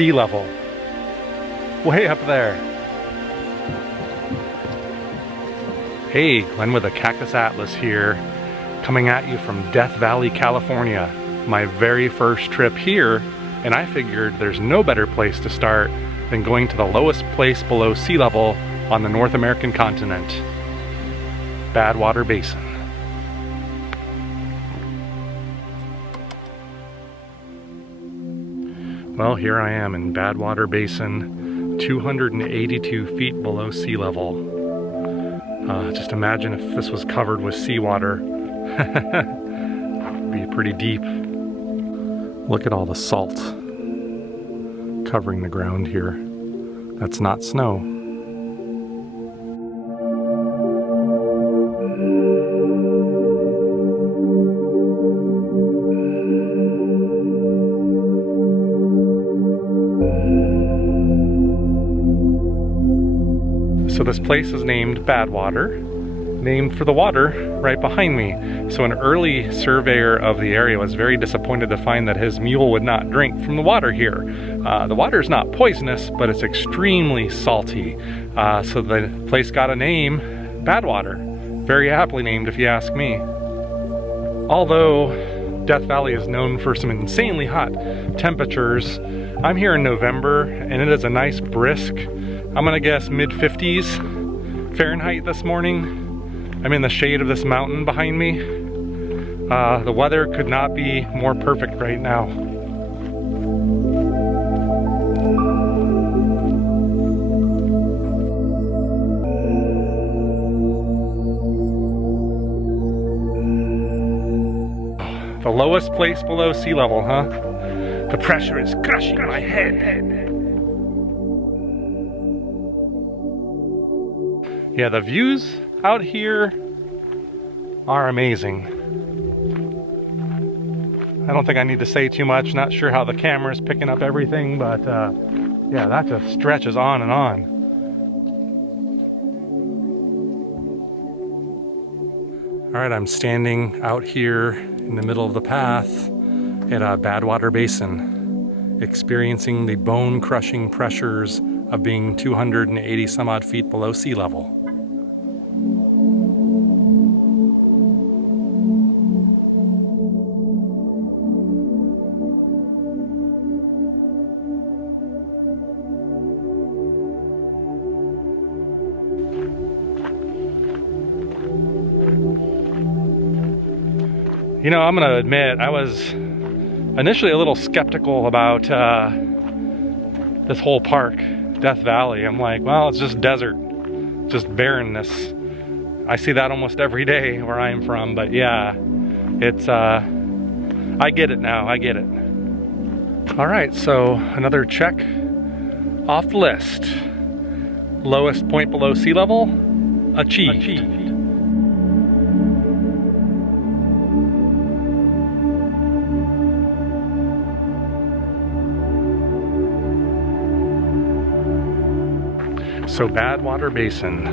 sea level. Way up there. Hey, Glenn with the Cactus Atlas here, coming at you from Death Valley, California. My very first trip here, and I figured there's no better place to start than going to the lowest place below sea level on the North American continent, Badwater Basin. Well, here I am in Badwater Basin, 282 feet below sea level. Just imagine if this was covered with seawater. It'd be pretty deep. Look at all the salt covering the ground here. That's not snow. So this place is named Badwater, named for the water right behind me. So an early surveyor of the area was very disappointed to find that his mule would not drink from the water here. The water is not poisonous, but it's extremely salty. So the place got a name, Badwater. Very aptly named if you ask me. Although Death Valley is known for some insanely hot temperatures, I'm here in November and it is a nice brisk, I'm gonna guess mid-50s Fahrenheit this morning. I'm in the shade of this mountain behind me. The weather could not be more perfect right now. The lowest place below sea level, huh? The pressure is crushing my head. Yeah, the views out here are amazing. I don't think I need to say too much. Not sure how the camera's picking up everything, but yeah, that just stretches on and on. All right, I'm standing out here in the middle of the path at Badwater Basin, experiencing the bone-crushing pressures of being 280 some odd feet below sea level. You know, I'm gonna admit, I was initially a little skeptical about this whole park, Death Valley. I'm like, well, it's just desert, just barrenness. I see that almost every day where I'm from, but yeah, it's, I get it now, I get it. All right, so another check off the list. Lowest point below sea level, achieved. So Badwater Basin,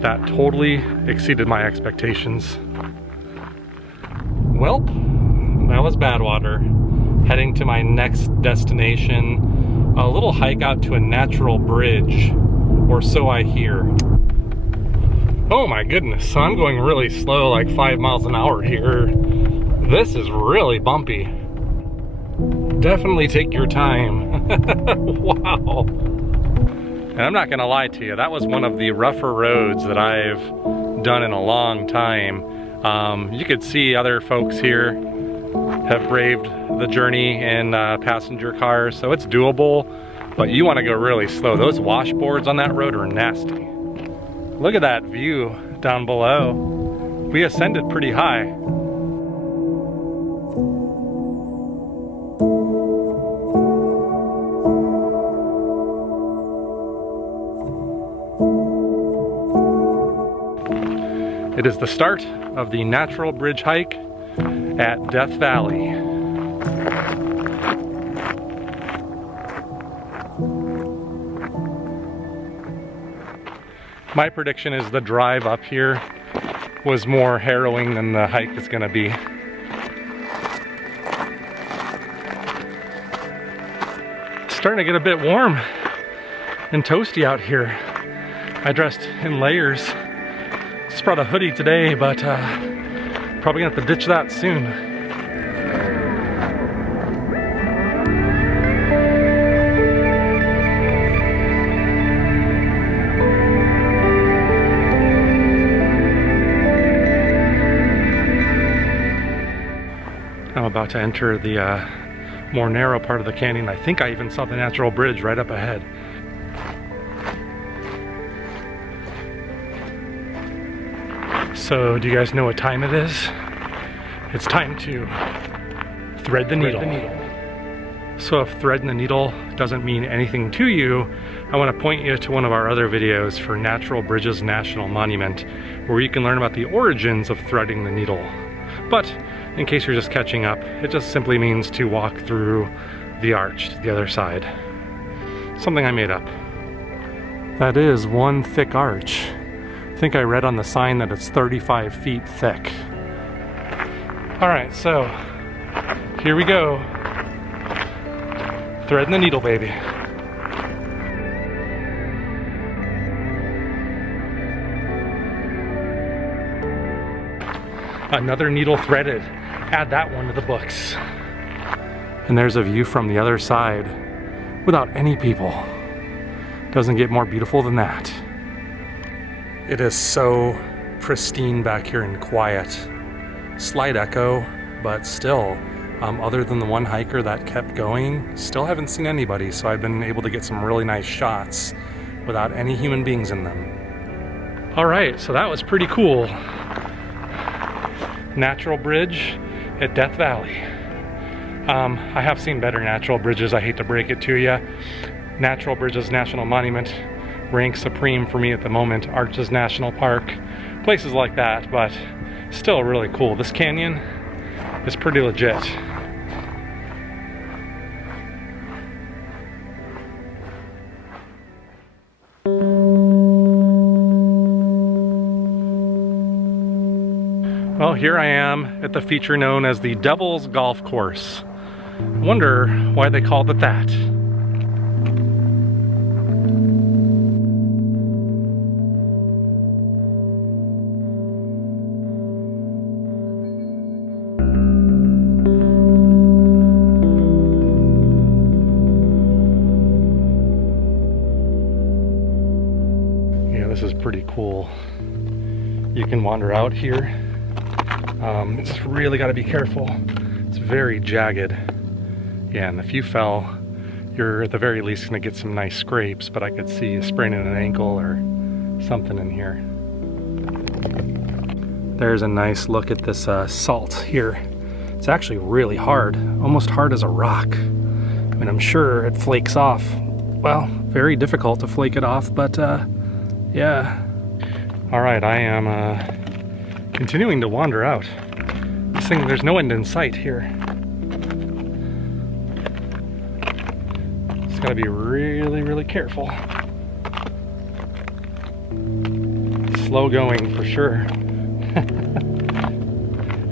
that totally exceeded my expectations. Welp, that was Badwater. Heading to my next destination, a little hike out to a natural bridge, or so I hear. Oh my goodness, so I'm going really slow, like 5 miles an hour here. This is really bumpy. Definitely take your time. Wow. And I'm not gonna lie to you, that was one of the rougher roads that I've done in a long time. You could see other folks here have braved the journey in passenger cars, so it's doable, but you wanna go really slow. Those washboards on that road are nasty. Look at that view down below. We ascended pretty high. It is the start of the natural bridge hike at Death Valley. My prediction is the drive up here was more harrowing than the hike is gonna be. starting to get a bit warm and toasty out here. I dressed in layers. Just brought a hoodie today, but probably gonna have to ditch that soon. I'm about to enter the more narrow part of the canyon. I think I even saw the natural bridge right up ahead. So, do you guys know what time it is? It's time to thread the needle. So if threading the needle doesn't mean anything to you, I want to point you to one of our other videos for Natural Bridges National Monument, where you can learn about the origins of threading the needle. But in case you're just catching up, it just simply means to walk through the arch to the other side. Something I made up. That is one thick arch. I think I read on the sign that it's 35 feet thick. All right, so here we go. Threading the needle, baby. Another needle threaded. Add that one to the books. And there's a view from the other side without any people. Doesn't get more beautiful than that. It is so pristine back here and quiet. Slight echo, but still, other than the one hiker that kept going, still haven't seen anybody, so I've been able to get some really nice shots without any human beings in them. All right, so that was pretty cool. Natural bridge at Death Valley. I have seen better natural bridges, I hate to break it to you. Natural Bridges National Monument ranks supreme for me at the moment. Arches National Park, places like that, but still really cool. This canyon is pretty legit. Well, here I am at the feature known as the Devil's Golf Course. I wonder why they called it that. This is pretty cool. You can wander out here. It's really got to be careful. It's very jagged. Yeah, and if you fell, you're at the very least going to get some nice scrapes, but I could see you spraining an ankle or something in here. There's a nice look at this salt here. It's actually really hard, almost hard as a rock. I mean, I'm sure it flakes off. Well, very difficult to flake it off, but yeah. All right, I am continuing to wander out. This thing, there's no end in sight here. Just gotta be really, really careful. Slow going for sure.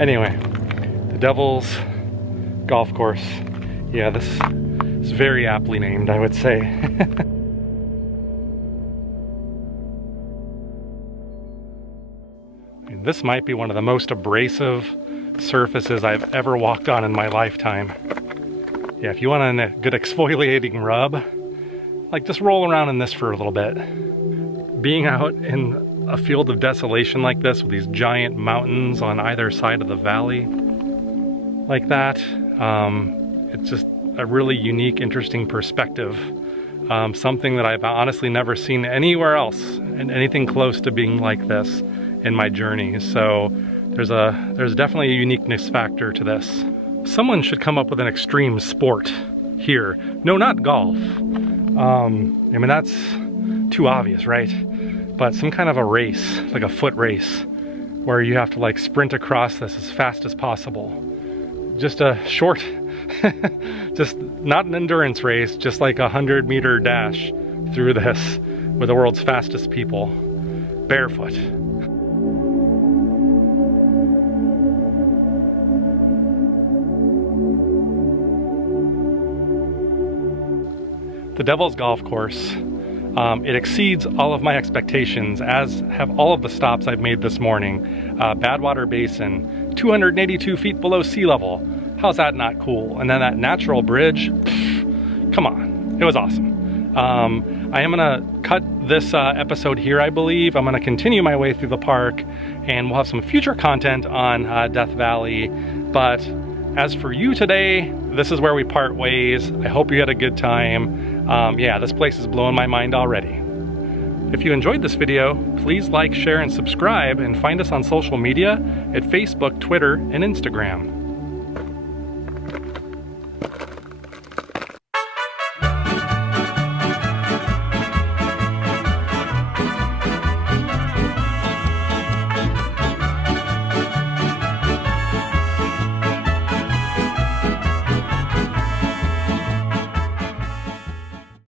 Anyway, the Devil's Golf Course. Yeah, this is very aptly named, I would say. This might be one of the most abrasive surfaces I've ever walked on in my lifetime. Yeah, if you want a good exfoliating rub, like just roll around in this for a little bit. Being out in a field of desolation like this with these giant mountains on either side of the valley like that, it's just a really unique, interesting perspective. Something that I've honestly never seen anywhere else, and anything close to being like this in my journey. So there's definitely a uniqueness factor to this. Someone should come up with an extreme sport here. No, not golf. I mean, that's too obvious, right? But some kind of a race, like a foot race, where you have to like sprint across this as fast as possible. Just a short, just not an endurance race, just like a 100-meter dash through this with the world's fastest people, barefoot. the Devil's Golf Course. It exceeds all of my expectations, as have all of the stops I've made this morning. Badwater Basin, 282 feet below sea level. How's that not cool? And then that natural bridge, pff, come on, it was awesome. I am gonna cut this episode here, I believe. I'm gonna continue my way through the park, and we'll have some future content on Death Valley. But as for you today, this is where we part ways. I hope you had a good time. Yeah, this place is blowing my mind already. If you enjoyed this video, please like, share, and subscribe, and find us on social media at Facebook, Twitter, and Instagram.